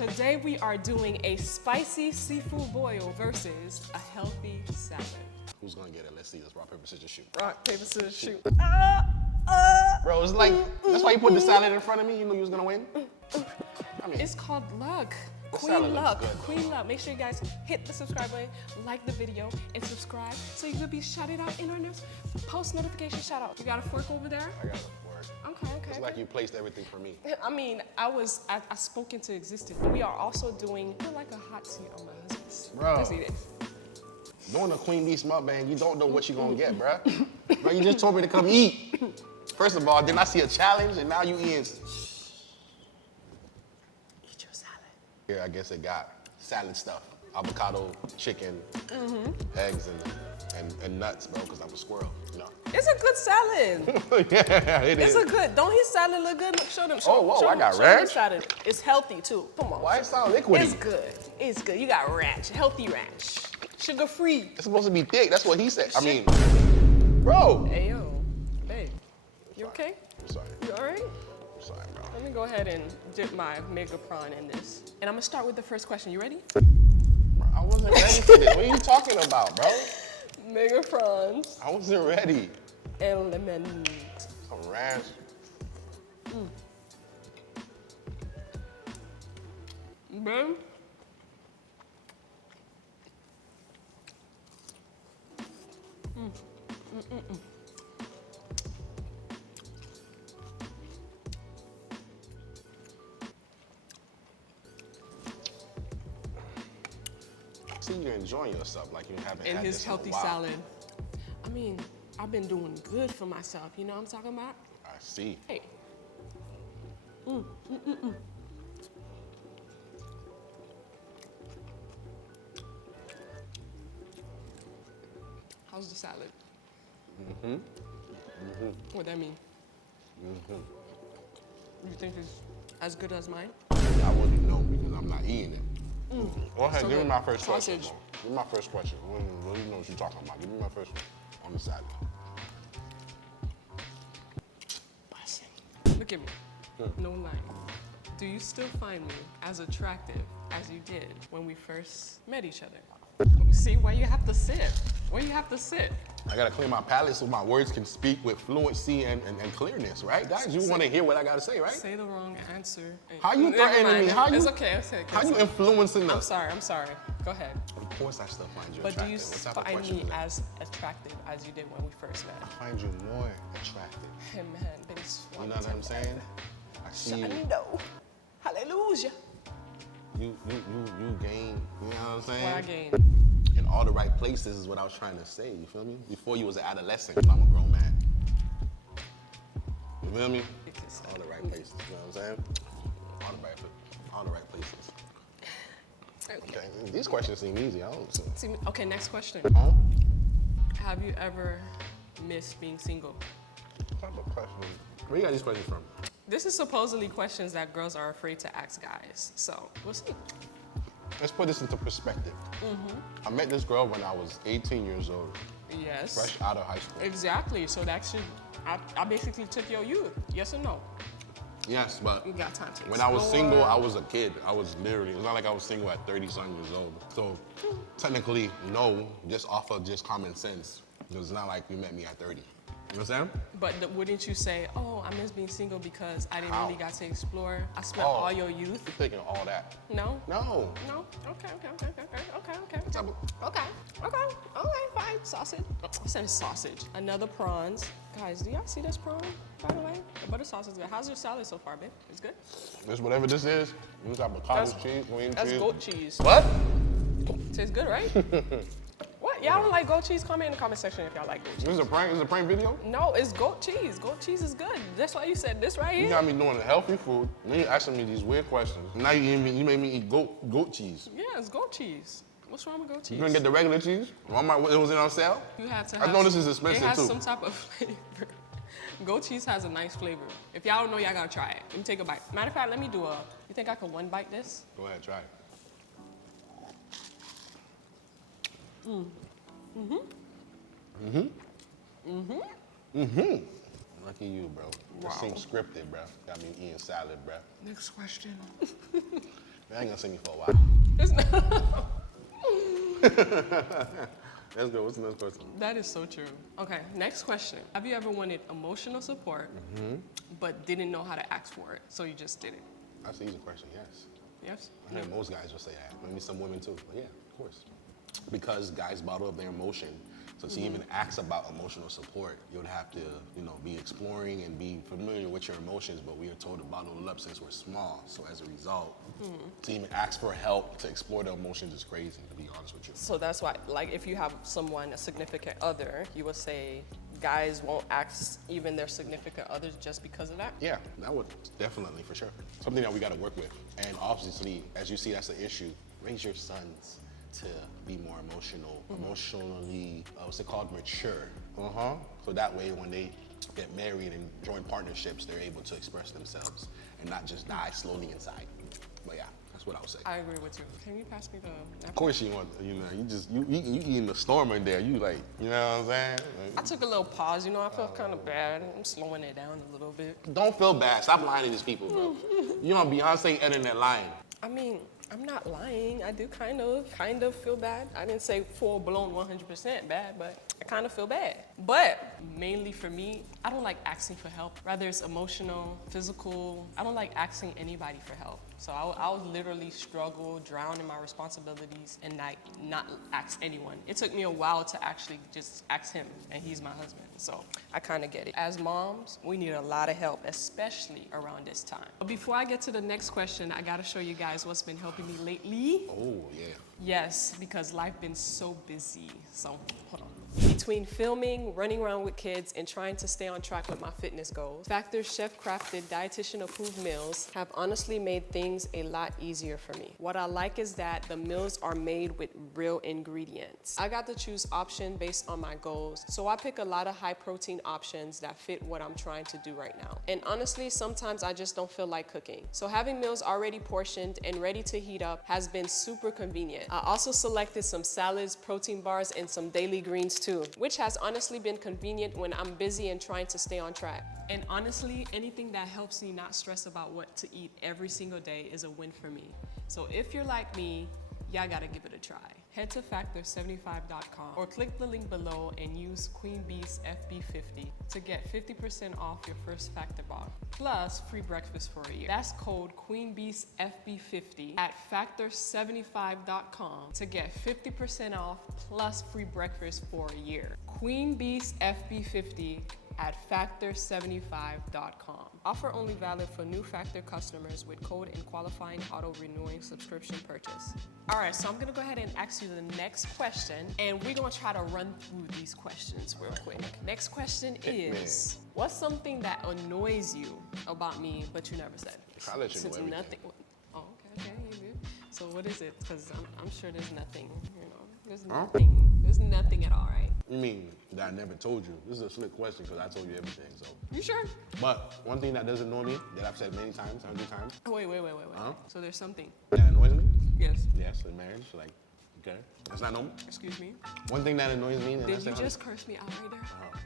Today we are doing a spicy seafood boil versus a healthy salad. Who's gonna get it? Let's see. Let's rock, paper, scissors, shoot. Rock, paper, scissors, shoot. Bro, it's like, that's why you put the salad in front of me? You knew you was gonna win? I mean, It's called luck. salad Queen looks luck. good, Queen luck. Make sure you guys hit the subscribe button, like the video, and subscribe so you will be shouted out in our next post notification shout out. You got a fork over there? I got a word. Okay, okay. It's like you placed everything for me. I mean, I spoke into existence. We are also doing, I feel like a hot seat on my husband's. Bro. Let's eat it. Doing a Queen Beast Mukbang, you don't know what you're gonna get, bruh. Bro, you just told me to come eat. First of all, didn't I see a challenge and now you eating? Eat your salad. Here, I guess it got salad stuff. Avocado, chicken, eggs, and nuts, bro, because I'm a squirrel, you know. It's a good salad. Yeah, it is. It's a good, don't his salad look good? Look, show them. Show, Oh, whoa, show I them, got show them his ranch? salad. It's healthy too. Come on. Why it sound liquidy? It's good. It's good. You got ranch, healthy ranch. Sugar free. It's supposed to be thick, that's what he said. I mean, bro. Hey yo, babe, you okay? I'm sorry. You all right? I'm sorry, bro. Let me go ahead and dip my mega prawn in this. And I'm gonna start with the first question. You ready? I wasn't ready for this. What are you talking about, bro? Mega prawns I wasn't ready. and lemon. Some ranch. Babe? See, you're enjoying yourself like you haven't And had his this healthy in a while. salad. I mean, I've been doing good for myself. You know what I'm talking about? I see. Hey. How's the salad? What that mean? You think it's as good as mine? I wouldn't know because I'm not eating it. Go ahead, So give me the my first question. sausage. bro. Give me my first question. What do you know what you're talking about? Give me my first one on the salad. Look at me. No lie. Do you still find me as attractive as you did when we first met each other? See why you have to sit? Why you have to sit? I gotta clear my palate so my words can speak with fluency and clearness, right? Guys, you wanna hear what I gotta say, right? Say the wrong answer. How you Never threatening mind. me? How you- It's okay. It's okay. How you influencing I'm us? sorry. I'm sorry. Go ahead. Of course I still find you But do attractive. you What type of find question me is that? as attractive as you did when we first met? I find you more attractive. Hey man, thanks. You know what I'm saying? I see you. Shando. Hallelujah. You gain, you know what I'm saying? What I gain. In all the right places is what I was trying to say, you feel me? Before you was an adolescent, 'cause I'm a grown man. You feel me? All the right places, you know what I'm saying? All the right places. Okay, these questions seem easy, I don't see. Okay, next question. Huh? Have you ever missed being single? What type of question? Where you got these questions from? This is supposedly questions that girls are afraid to ask guys. So we'll see. Let's put this into perspective. I met this girl when I was 18 years old, Yes. fresh out of high school. Exactly. So that should, I basically took your youth. Yes or no? Yes, but You got time to when I was explore. single, I was a kid. I was literally, it's not like I was single at 30-something years old. So technically, no, just off of just common sense. It's not like you met me at 30. You know what I'm saying? But wouldn't you say, oh, I miss being single because I didn't How? really get to explore. I spent Oh. all your youth. You're thinking all that. No? No. No? Okay. Okay, fine. Sausage. I said sausage. Another prawns. Guys, do y'all see this prawn, by the way? The butter sauce is good. How's your salad so far, babe? It's good? This whatever this is, you got avocado That's- cheese, green That's cheese. goat cheese. What? Tastes good, right? What? Y'all don't like goat cheese? Comment in the comment section if y'all like goat cheese. This is a prank? This is a prank video? No, it's goat cheese. Goat cheese is good. That's why you said this right You here. got me doing healthy food, and then you asking me these weird questions. Now you made me eat goat cheese. Yeah, it's goat cheese. What's wrong with goat cheese? You gonna get the regular cheese? Walmart, it was in on sale? You have to I have know this is expensive It has too. some type of flavor. Goat cheese has a nice flavor. If y'all don't know, y'all gotta try it. Let me take a bite. Matter of fact, let me do a, you think I could one bite this? Go ahead, try it. Lucky you, bro. That Wow. seems scripted, bro. Got me eating salad, bro. Next question. I ain't gonna see me for a while. It's not- Let's go. What's the next question? That is so true. Okay, next question. Have you ever wanted emotional support, but didn't know how to ask for it, so you just did it? That's an easy question, yes. Yes? I heard most guys will say that. Maybe some women too, but yeah, of course. Because guys bottle up their emotion. So to even ask about emotional support, you would have to, be exploring and be familiar with your emotions, but we are told to bottle it up since we're small. So as a result, to even ask for help to explore the emotions is crazy, to be honest with you. So that's why, like, if you have someone, a significant other, you would say guys won't ask even their significant others just because of that? Yeah, that would definitely, for sure. Something that we got to work with. And obviously, as you see, that's an issue. Raise your sons to be more emotionally, what's it called, mature. So that way, when they get married and join partnerships, they're able to express themselves and not just die slowly inside. But yeah, that's what I would say. I agree with you. Can you pass me the napkin? Of course you want, you eating the storm in there. You like, you know what I'm saying? I took a little pause, I felt kind of bad. I'm slowing it down a little bit. Don't feel bad. Stop lying to these people, bro. Beyonce internet lying. I mean, I'm not lying. I do kind of feel bad. I didn't say full-blown 100% bad, but I kind of feel bad. But mainly for me, I don't like asking for help. Rather it's emotional, physical. I don't like asking anybody for help. So I would literally struggle, drown in my responsibilities, and not ask anyone. It took me a while to actually just ask him, and he's my husband. So I kind of get it. As moms, we need a lot of help, especially around this time. But before I get to the next question, I gotta show you guys what's been helping me lately. Oh, yeah. Yes, because life been so busy. So, hold on. Between filming, running around with kids, and trying to stay on track with my fitness goals, Factor's chef-crafted, dietitian-approved meals have honestly made things a lot easier for me. What I like is that the meals are made with real ingredients. I got to choose option based on my goals, so I pick a lot of high-protein options that fit what I'm trying to do right now. And honestly, sometimes I just don't feel like cooking. So having meals already portioned and ready to heat up has been super convenient. I also selected some salads, protein bars, and some daily greens too, which has honestly been convenient when I'm busy and trying to stay on track. And honestly, anything that helps me not stress about what to eat every single day is a win for me. So if you're like me, y'all gotta give it a try. Head to factor75.com or click the link below and use queenbeastfb50 to get 50% off your first Factor box, plus free breakfast for a year. That's code queenbeastfb50 at factor75.com to get 50% off plus free breakfast for a year. queenbeastfb50 at factor75.com. Offer only valid for new Factor customers with code and qualifying auto-renewing subscription purchase. All right, so I'm gonna go ahead and ask you the next question, and we're gonna try to run through these questions real quick. Next question is, what's something that annoys you about me but you never said? I'll let you know Since everything. nothing. Oh, okay, you good. So what is it? Because I'm sure there's nothing, there's nothing. There's nothing at all, right? You mean that I never told you? This is a slick question because I told you everything, so. You sure? But one thing that does annoy me, that I've said many times, 100 times. Wait. Huh? So there's something. That annoys me? Yes. Yes, in marriage, like, okay. That's not normal. Excuse me. One thing that annoys me, and I Did said you just curse me out right there? Oh,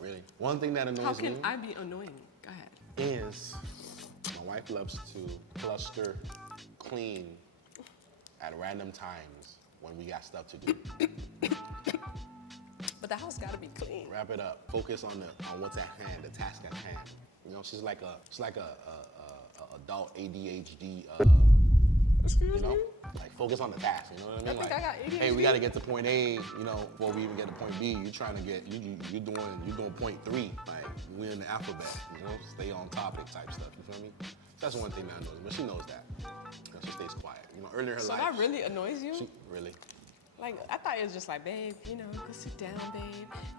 really? One thing that How annoys me can I be annoying? Go ahead. is my wife loves to cluster clean at random times when we got stuff to do. But the house gotta be clean. Wrap it up. Focus on what's at hand, the task at hand. She's like a adult ADHD. Excuse me? Like focus on the task. You know what I mean? I think I got ADHD. Hey, we gotta get to point A. Before we even get to point B, you're trying to get you're doing point 3. Like we're in the alphabet. Stay on topic type stuff. You feel me? That's one thing that annoys me, but she knows that. She stays quiet. Earlier in her So life. that really annoys you? Really. Like, I thought it was just like, babe, go sit down, babe.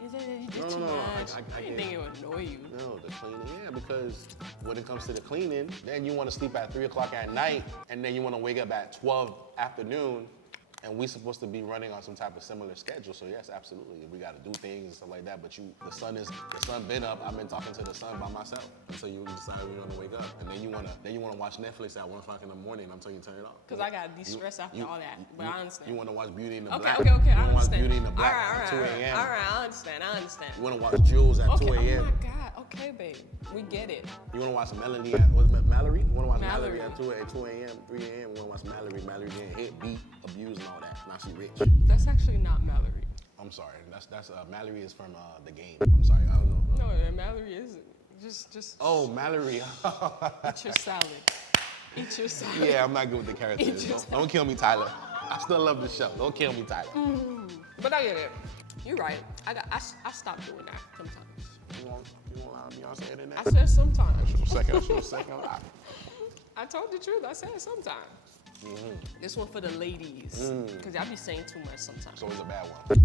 You did too No, much. I didn't think it would annoy you. No, the cleaning, yeah, because when it comes to the cleaning, then you want to sleep at 3 o'clock at night, and then you want to wake up at 12 afternoon, and we supposed to be running on some type of similar schedule. So yes, absolutely, we got to do things and stuff like that. But the sun been up. I've been talking to the sun by myself until you decide we want to wake up, and then you want to watch Netflix at 1 o'clock in the morning. And I'm telling you, turn it off. Because I got to de-stress after all that. But I understand. You want to watch Beauty in the Okay, Black. okay, You I want to watch understand. Beauty in the Black All right, at 2 a.m. All right, I understand. You want to watch Jules at 2 a.m. Oh my God. Okay, babe. We get it. You wanna watch Melody at, what's it, Mallory? You wanna watch Mallory, Mallory. at 2 a.m., 3 a.m.? You wanna watch Mallory getting hit, beat, abused, and all that. Now she rich. That's actually not Mallory. I'm sorry. That's Mallory is from the game. I'm sorry. I don't know. No, Mallory isn't. Just Oh, Mallory. eat your salad. Eat your salad. Yeah, I'm not good with the characters. Don't kill me, Tyler. I still love the show. Don't kill me, Tyler. But I get it. You're right. I stopped doing that sometimes. You want Beyonce in that? I said sometimes. Second lie. I told the truth. I said sometimes. This one for the ladies. Because y'all be saying too much sometimes. So it's a bad one.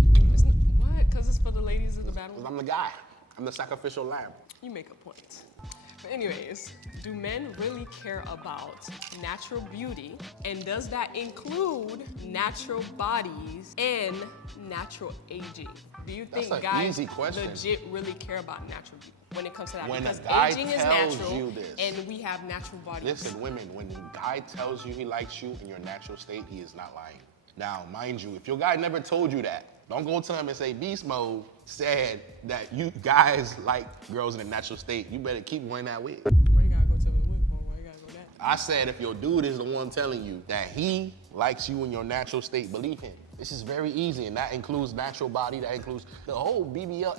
What? Because it's for the ladies in the bad one? I'm the guy. I'm the sacrificial lamb. You make a point. But anyways, do men really care about natural beauty? And does that include natural bodies and natural aging? Do you think That's an guys easy question. legit really care about natural beauty when it comes to that? When a because guy aging is tells natural you this. and we have natural bodies. Listen, women, when a guy tells you he likes you in your natural state, he is not lying. Now, mind you, if your guy never told you that, don't go to him and say Beast Mode said that you guys like girls in a natural state. You better keep wearing that wig. Why you gotta go to the wig for? Why you gotta go that? I said if your dude is the one telling you that he likes you in your natural state, believe him. This is very easy, and that includes natural body, that includes the whole BBL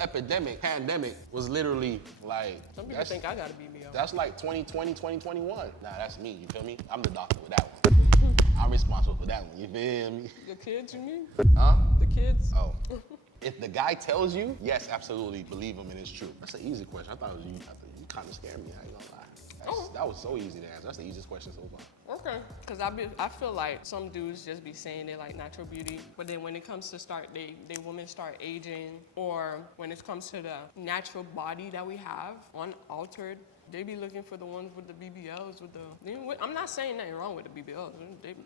pandemic was literally like, Some people think I got a BBL. that's like 2020, 2021. Nah, that's me, you feel me? I'm the doctor with that one. I'm responsible for that one, you feel me? The kids, you mean? Huh? The kids? Oh. If the guy tells you, yes, absolutely, believe him and it's true. That's an easy question. I thought it was you. You kind of scared me, I ain't gonna lie. That was so easy to answer. That's the easiest question so far. Okay. Because I feel like some dudes just be saying they like natural beauty, but then when it comes to they women start aging, or when it comes to the natural body that we have, unaltered, they be looking for the ones with the BBLs, I'm not saying nothing wrong with the BBLs.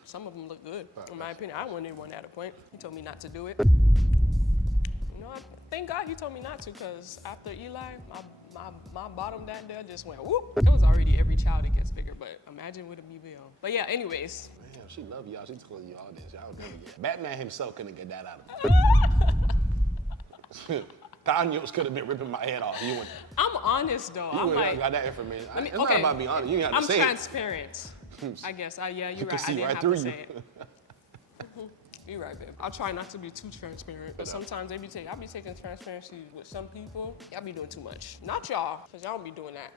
Some of them look good, in my opinion. I wanted one at a point. He told me not to do it. You know, thank God he told me not to, because after Eli, my bottom that there just went whoop. It was already every child it gets bigger, but imagine with a BBL. But yeah, anyways. Damn, she love y'all. She told you all this. Y'all never get. Batman himself couldn't get that out of me. Thanos could have been ripping my head off. You wouldn't. I'm honest though. You I'm wouldn't like, got that information. It's okay. not about being honest. You ain't have to I'm say transparent. I guess. Yeah, you're can right. I see didn't right have through to you. say it. You're right, babe. I'll try not to be too transparent, but sometimes I be taking transparency with some people. Y'all be doing too much. Not y'all, because y'all don't be doing that.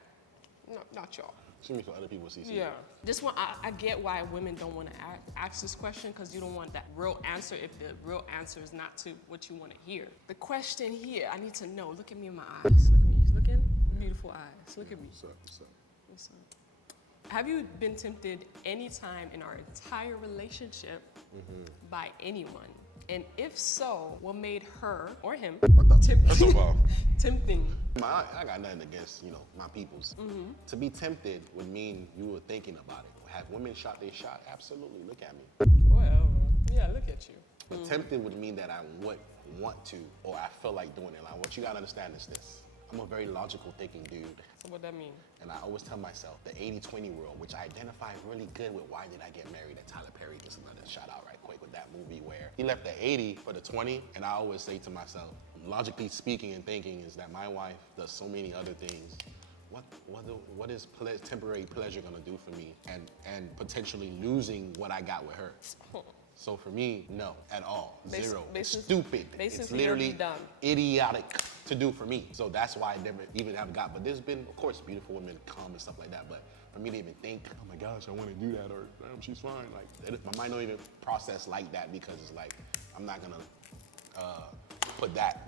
Not y'all. She means for other people to see. Yeah. This one, I get why women don't want to ask this question, because you don't want that real answer if the real answer is not to what you want to hear. The question here, I need to know. Look at me in my eyes. Look at me. Look in beautiful eyes. Look at me. What's up? What's up? What's up? Have you been tempted any time in our entire relationship by anyone? And if so, what made her or him First of all, tempting? I got nothing against, my peoples. To be tempted would mean you were thinking about it. Have women shot their shot? Absolutely. Look at me. Well, yeah, look at you. But tempted would mean that I would want to, or I feel like doing it. Like, what you gotta understand is this. I'm a very logical thinking dude. So what that mean? And I always tell myself, the 80-20 rule, which I identify really good with Why Did I Get Married at Tyler Perry. Just another shout out right quick with that movie where he left the 80 for the 20. And I always say to myself, logically speaking and thinking, is that my wife does so many other things. What is temporary pleasure gonna do for me, and potentially losing what I got with her? So for me, no, at all, zero. It's stupid. It's literally idiotic to do for me. So that's why I never even have got. But there's been, of course, beautiful women come and stuff like that. But for me to even think, oh my gosh, I want to do that, or damn, she's fine. Like my mind don't even process like that, because it's like I'm not gonna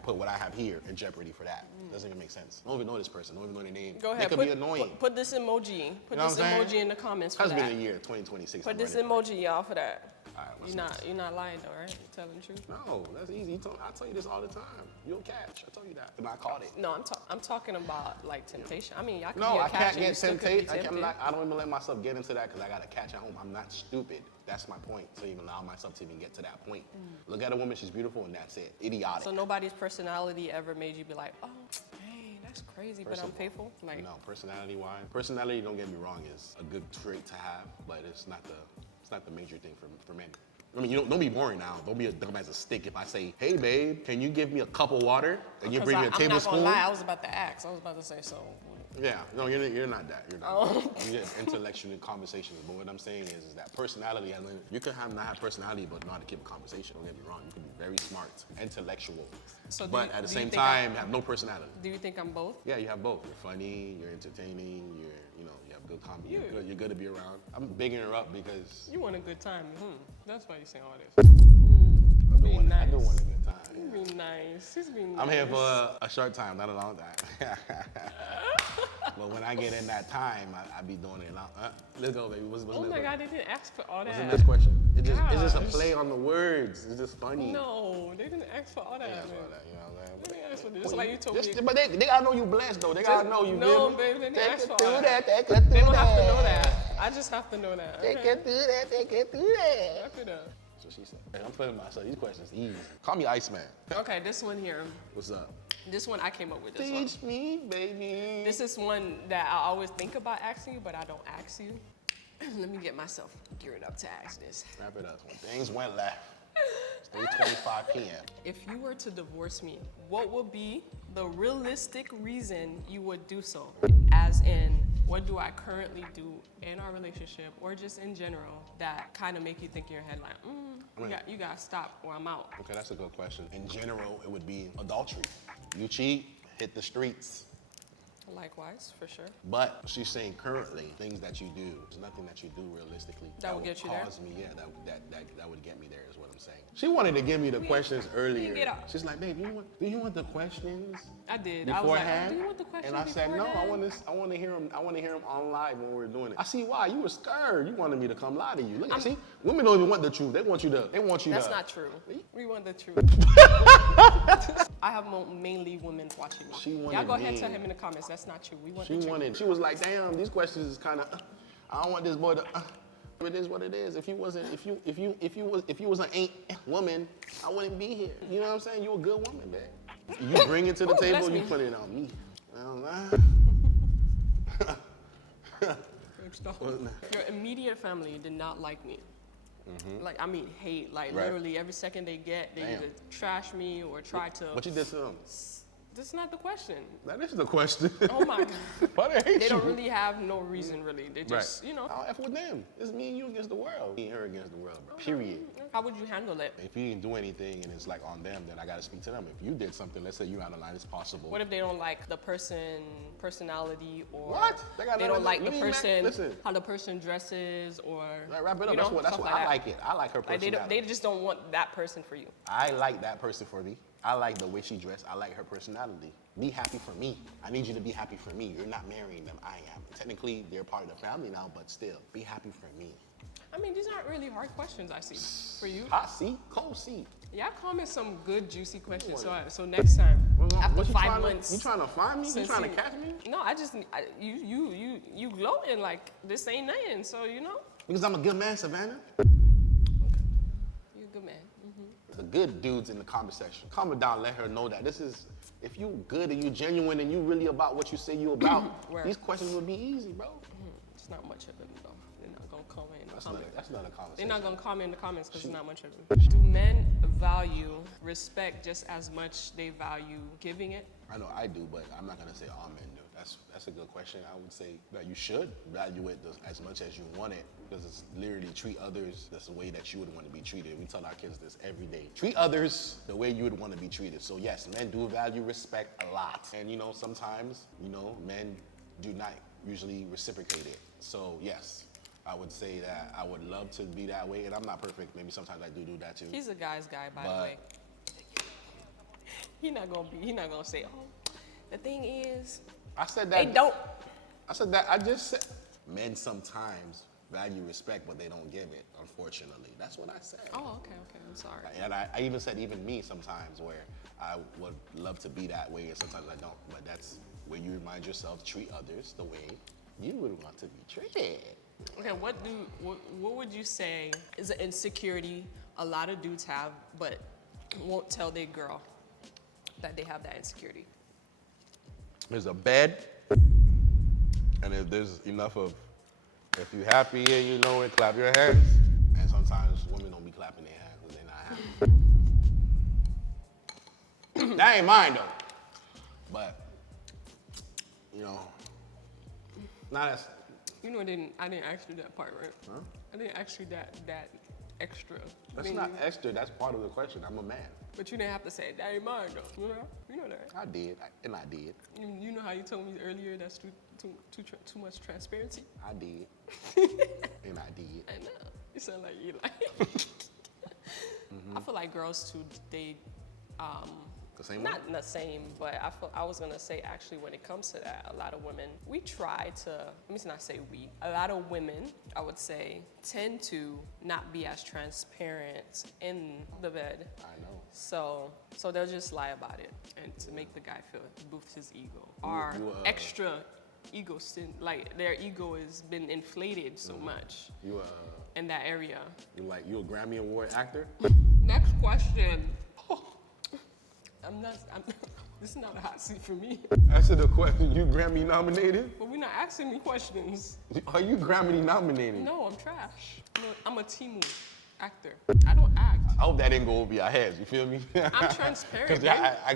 put what I have here in jeopardy for that. Doesn't even make sense. I don't even know this person. I don't even know their name. Go ahead. They could be annoying. Put this emoji. Put this emoji in the comments for That's that. been a year, 2026. Put this emoji, y'all, for that. All right, You're not lying though, right? You're telling the truth. No, that's easy. I tell you this all the time. You'll catch. I told you that. And I caught it. No, I'm talking about like temptation. I mean, y'all can No, be a I catch can't and you get still could be tempted. tempted. I don't even let myself get into that, because I got a catch at home. I'm not stupid. That's my point. To even allow myself to even get to that point. Look at a woman, she's beautiful, and that's it. Idiotic. So nobody's personality ever made you be like, oh, hey, that's crazy, but I'm faithful? Like, no, personality-wise. Personality, don't get me wrong, is a good trait to have, but it's not the major thing for men. I mean, you don't be boring now. Don't be a dumb as a stick if I say, hey, babe, can you give me a cup of water? And you bring me a tablespoon? I'm not gonna lie, I was about to ask. I was about to say so. Yeah, no, you're not that. You're not that. You're just intellectual in conversations. But what I'm saying is that personality, I mean, you can not have personality, but know how to keep a conversation. Don't get me wrong. You can be very smart, intellectual, So but at the same time, have no personality. Do you think I'm both? Yeah, you have both. You're funny, you're entertaining, you have good comedy. You're good to be around. I'm bigging her up because You want a good time. That's why you're saying all this. I do want a good time. He's being nice. He's being nice. I'm here for a short time, not a long time. But when I get in that time, I be doing it. Let's go, baby. What's Oh my God, they didn't ask for all What's the that. next question? It's just a play on the words. It's just funny. No, they didn't ask for all that. Yeah, man. that's all that, you know what I'm saying? They didn't ask for this. Just like you told me. But they gotta know you blessed though. They gotta know you. No, feel me? baby, they didn't ask for all through that. They can They don't have to know that. I just have to know that. They can do that. They can do that. After that. That's what she said. Hey, I'm putting myself. These questions easy. Call me Iceman. Okay, this one here. What's up? This one I came up with. This one. Teach me, baby. This is one that I always think about asking you, but I don't ask you. Let me get myself geared up to ask this. Wrap it up. When things went left. It's 3:25 p.m. If you were to divorce me, what would be the realistic reason you would do so? As in, what do I currently do in our relationship or just in general that kind of make you think in your head like, you gotta stop or I'm out? Okay, that's a good question. In general, it would be adultery. You cheat, hit the streets. Likewise, for sure. But she's saying currently, things that you do, there's nothing that you do realistically That would get you there? cause me, yeah, that would get me there is what I'm saying. She wanted to give me the questions earlier. get up. She's like, babe, do you want the questions I did. I was like, beforehand? do you want the questions And I said, no, beforehand? I want to hear them on live when we're doing it. I see why. You were scared. You wanted me to come lie to you. Look at see, women don't even want the truth. They want you to. That's not true. We want the truth. I have mainly women watching me. She wanted Y'all go ahead and me. tell him in the comments. That's not true. We want She the truth. wanted. She was like, damn, these questions is kind of. I don't want this boy to. It is what it is. If you was an ain't woman, I wouldn't be here. You know what I'm saying? You a good woman, babe. You bring it to the Ooh, table, bless you me. put it on me. I don't know. Your immediate family did not like me. Like, I mean, hate. Like, Right. literally every second they get, they Damn. either trash me or try to. What you did to them? That's not the question. That is the question. Oh my God. Why they hate They you? don't really have no reason, really. They just, right. I'll F with them. It's me and you against the world. Me and her against the world, bro. Period. How would you handle it? If you didn't do anything and it's like on them, then I gotta speak to them. If you did something, let's say you out of line, it's possible. What if they don't like the personality or What? They got they nothing don't like to- the we ain't person, listen. how the person dresses or Like, wrap it up. you That's know, what stuff I that. like it. I like her Like personality. they just don't want that person for you. I like that person for me. I like the way she dressed. I like her personality. Be happy for me. I need you to be happy for me. You're not marrying them. I am. Technically, they're part of the family now, but still, be happy for me. I mean, these aren't really hard questions I see for you. Hot seat, cold seat. Y'all comment some good juicy questions. So next time, after What you 5 trying months. You trying to find me? You since trying to catch me? No, you gloating like this ain't nothing. So you know, Because I'm a good man, Savannah. you're a good man. The good dudes in the comment section. Comment down, let her know that this is, if you good and you genuine and you really about what you say you about, Where? these questions would be easy, bro. It's not much of it though. They're not gonna comment in the comments. That's not a They're conversation. not gonna comment in the comments because there's not much of it. Do men value respect just as much they value giving it? I know I do, but I'm not gonna say all men do. That's a good question. I would say that you should value it as much as you want it, because it's literally treat others the way that you would want to be treated. We tell our kids this every day. Treat others the way you would want to be treated. So yes, men do value respect a lot. And sometimes, men do not usually reciprocate it. So yes, I would say that I would love to be that way, and I'm not perfect. Maybe sometimes I do that too. He's a guy's guy, by the But- way. He's not gonna say, oh, the thing is, I said they that. don't. I just said men sometimes value respect, but they don't give it, unfortunately. That's what I said. Oh, okay, I'm sorry. And I even said even me sometimes where I would love to be that way and sometimes I don't. But that's where you remind yourself to treat others the way you would want to be treated. Okay, what would you say is an insecurity a lot of dudes have, but won't tell their girl that they have that insecurity? There's a bed, and if there's enough of, if you're happy and you know it, clap your hands. And sometimes women don't be clapping their hands because they're not happy. That ain't mine though. But, you know, not as. You know, I didn't ask you that part, right? Huh? I didn't ask you that extra. That's not extra, that's part of the question. I'm a man. But you didn't have to say that ain't mine though. You know that. I did, and I did. You know how you told me earlier that's too much transparency? I did. And I did. I know. You sound like you like. I feel like girls too, they The same way? not the same, but I was gonna say actually when it comes to that, a lot of women, we try to, let me not say we, a lot of women, I would say, tend to not be as transparent in the bed. I know. So they'll just lie about it and to make the guy feel boost his ego. Or extra ego, like their ego has been inflated so much in that area. You a Grammy Award actor? Next question. This is not a hot seat for me. Answer the question. You Grammy nominated? But we're not asking me questions. Are you Grammy nominated? No, I'm trash. I'm a Timu actor. I don't act. I hope that didn't go over your heads. You feel me? I'm transparent. Because I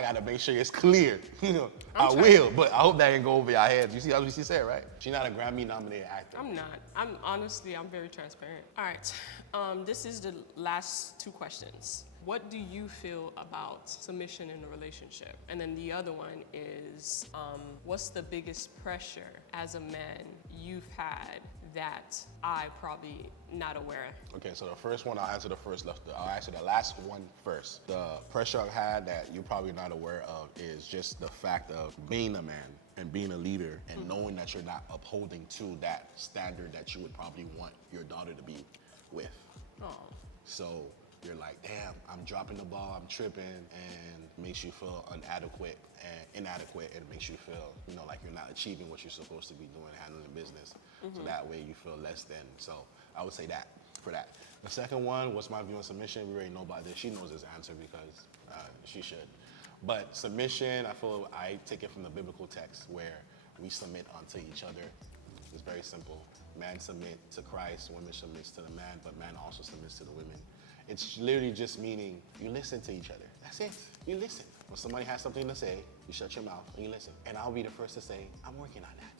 gotta make sure it's clear. You know, I will, but I hope that didn't go over your heads. You see how she said, right? She's not a Grammy nominated actor. I'm not. I'm very transparent. All right. This is the last two questions. What do you feel about submission in a relationship? And then the other one is, what's the biggest pressure as a man you've had that I probably not aware of? Okay, so the first one, I'll answer the last one first. The pressure I've had that you're probably not aware of is just the fact of being a man and being a leader and knowing that you're not upholding to that standard that you would probably want your daughter to be with. Oh. So you're like, damn, I'm dropping the ball, I'm tripping, and makes you feel inadequate and makes you feel, like you're not achieving what you're supposed to be doing, handling business. So that way you feel less than. So I would say that for that. The second one, what's my view on submission? We already know about this. She knows this answer because she should. But submission, I take it from the biblical text where we submit unto each other. It's very simple. Man submit to Christ, women submits to the man, but man also submits to the women. It's literally just meaning you listen to each other. That's it. You listen. When somebody has something to say, you shut your mouth and you listen. And I'll be the first to say, I'm working on that.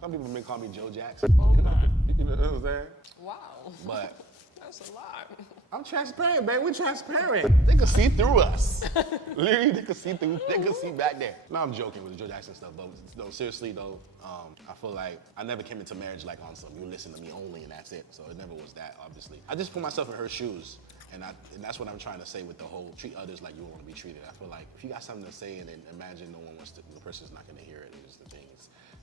Some people may call me Joe Jackson. Oh my. You know what I'm saying? Wow. But that's a lot. I'm transparent, man. We're transparent. They can see through us. Literally, they can see through. They can see back there. No, I'm joking with the Joe Jackson stuff, but no, seriously though, I feel like I never came into marriage like on some you listen to me only and that's it. So it never was that, obviously. I just put myself in her shoes, and that's what I'm trying to say with the whole treat others like you want to be treated. I feel like if you got something to say and then imagine no one wants to, the person's not going to hear it. It's the thing.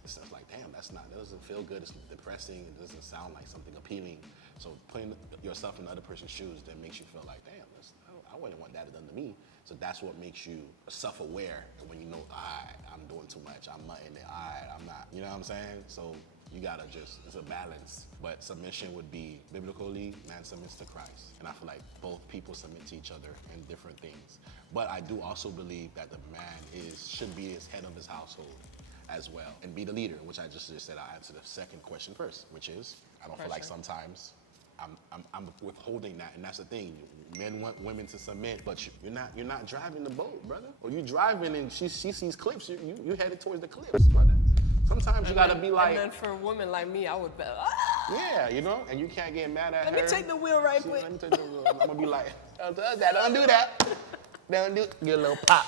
It's like, damn, that doesn't feel good. It's depressing. It doesn't sound like something appealing. So putting yourself in the other person's shoes that makes you feel like, damn, I wouldn't want that done to me. So that's what makes you self-aware. And when you know, I'm doing too much. I'm mutting it. I'm not. You know what I'm saying? So you gotta it's a balance. But submission would be biblically, man submits to Christ. And I feel like both people submit to each other in different things. But I do also believe that the man should be his head of his household as well, and be the leader, which I just said. I'll answer the second question first, which is, I don't feel like sometimes I'm withholding that, and that's the thing. Men want women to submit, but you're not driving the boat, brother. Or you driving and she sees cliffs, you headed towards the cliffs, brother. Sometimes you gotta be like. And then for a woman like me, I would be yeah, and you can't get mad at her. Let me take the wheel right quick. Let me take the wheel. I'm gonna be like, don't do that. Don't do it. Get a little pop.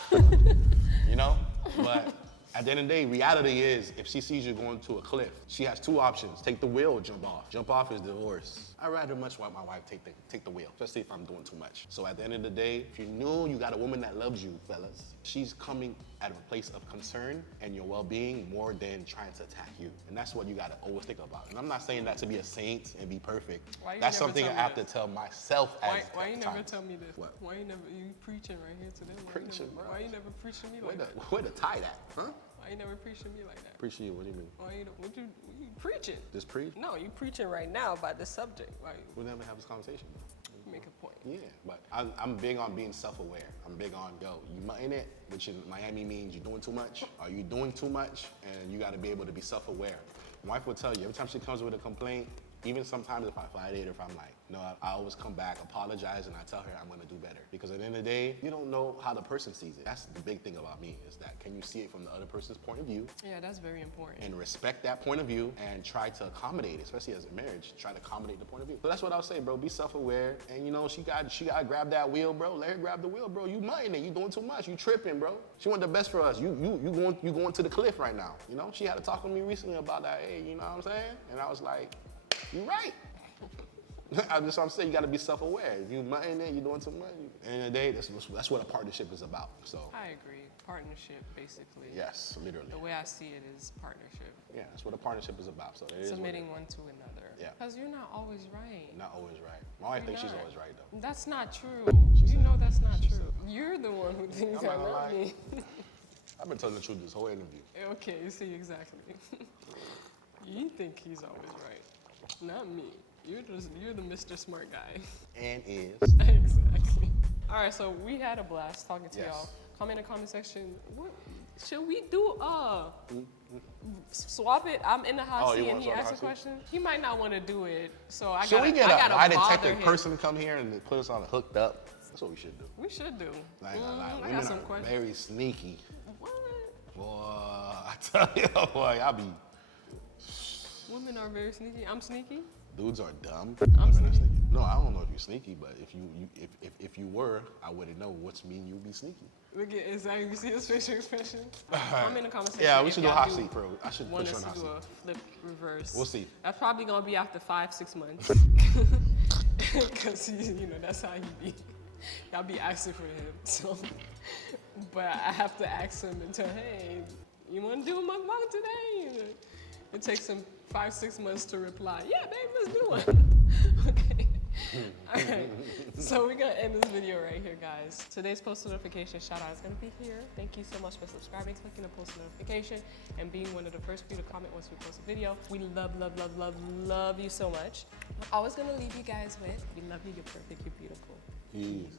But at the end of the day, reality is, if she sees you going to a cliff, she has two options: take the wheel or jump off. Jump off is divorce. I'd rather much want my wife take the wheel, especially if I'm doing too much. So at the end of the day, if you know you got a woman that loves you, fellas, she's coming at a place of concern and your well-being more than trying to attack you. And that's what you gotta always think about. And I'm not saying that to be a saint and be perfect. That's something I have to tell myself as Why you never tell me this? What? Why you preaching right here today? Preaching, bro. Why you never preaching me like that? Where to tie that, huh? Why you never preaching me like that? Preaching you, what do you mean? Why you preaching? Just preach? No, you preaching right now about this subject. Like, We'll never have this conversation. Make a point. Yeah, but I'm big on being self-aware. I'm big on, yo, you mutting it, which in Miami means you're doing too much. Are you doing too much? And you gotta be able to be self-aware. My wife will tell you, every time she comes with a complaint, even sometimes if I fight it, if I'm like, no, I always come back, apologize, and I tell her I'm gonna do better. Because at the end of the day, you don't know how the person sees it. That's the big thing about me, is that can you see it from the other person's point of view? Yeah, that's very important. And respect that point of view and try to accommodate, especially as a marriage, try to accommodate the point of view. So that's what I'll say, bro. Be self-aware. And you know, she got to grab that wheel, bro. Let her grab the wheel, bro. You mutting it. You doing too much. You tripping, bro. She want the best for us. You going to the cliff right now. You know, she had to talk with me recently about that. Hey, you know what I'm saying? And I was like, you right. That's what I'm saying. You got to be self-aware. If you mutting it, you doing too much. At the end of the day, that's what a partnership is about. So I agree. Partnership, basically. yes, literally. The way I see it is partnership. Yeah, that's what a partnership is about. So it is Submitting one to another. Yeah. Because you're not always right. not always right. My wife thinks she's always right though. That's not true. She You said- know that's not she true. said- You're the one who thinks I'm that, not gonna not lie. me. I've been telling the truth this whole interview. Okay, you see, exactly. You think he's always right. Not me. You're the Mr. Smart guy. And is. Exactly. All right, so we had a blast talking to Yes. y'all. Comment in the comment section. What should we do? Swap it. I'm in the hot Oh, you seat wanna and he swap the asked a hot seat? question. He might not want to do it, so I Should we get gotta a lie bother detector him. person to come here and put us on hooked up? That's what we should do. We should do. I ain't gonna lie. I got Women some are questions. very sneaky. What? Boy, I tell you, boy, I be. Women are very sneaky. I'm sneaky. Dudes are dumb. I'm Women are sneaky. No, I don't know if you're sneaky, but if you were, I wouldn't know what's mean you'd be sneaky. Look at exactly. You see his facial expression. Comment in the comment section. Yeah, we if should do a y'all hot seat, bro. I should Want put you us on to hot do a seat. flip reverse. We'll see. That's probably gonna be after 5-6 months. Cause that's how he be. Y'all be asking for him. So, but I have to ask him and tell, hey, you wanna do a mukbang today? It takes him 5-6 months to reply. Yeah, babe, let's do one. Okay. All right. So we're gonna end this video right here, guys. Today's post notification shout out is gonna be here. Thank you so much for subscribing, clicking the post notification, and being one of the first few to comment once we post a video. We love you so much. I'm always gonna leave you guys with, we love you, you're perfect, you're beautiful. Peace.